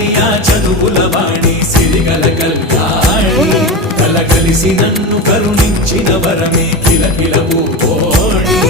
చక్కని ఆ చదువుల వాణి సిరిగల కళ్యాణి కలగలిసి నన్ను కరుణించిన వరమే కిలకిల పూకోణి